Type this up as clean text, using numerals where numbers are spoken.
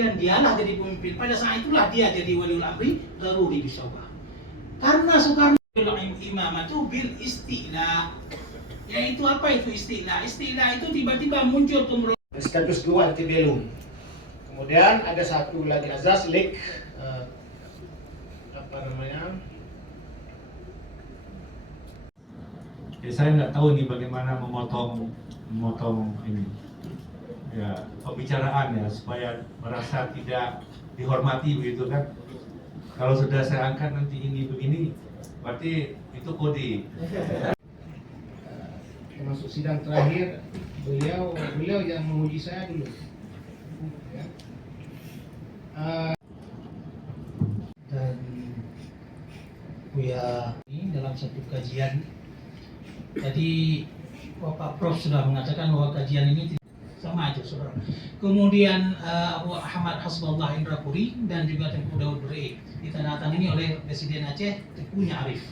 kemudian dialah jadi pemimpin, pada saat itulah dia jadi waliul amri daruri bisyawah. Karena Soekarno imamatu bil istila, yaitu apa itu istila? Istila itu tiba-tiba muncul pemberontakan. Status quo antebellum. Kemudian ada satu lagi azas lik apa namanya? Ya, saya nggak tahu nih bagaimana memotong ini ya pembicaraan ya supaya merasa tidak dihormati begitu kan. Kalau sudah saya angkat nanti ini begini, berarti itu kode. Termasuk sidang terakhir beliau yang menguji saya dulu. Ya. Dan Buya ini dalam satu kajian. Jadi Bapak Prof sudah mengatakan bahwa kajian ini sama aja, saudara. Kemudian Abu Ahmad Hasbullah Indrapuri dan juga Tengku Daud Bere ditandatangani oleh Presiden Aceh Tengkunya Arif.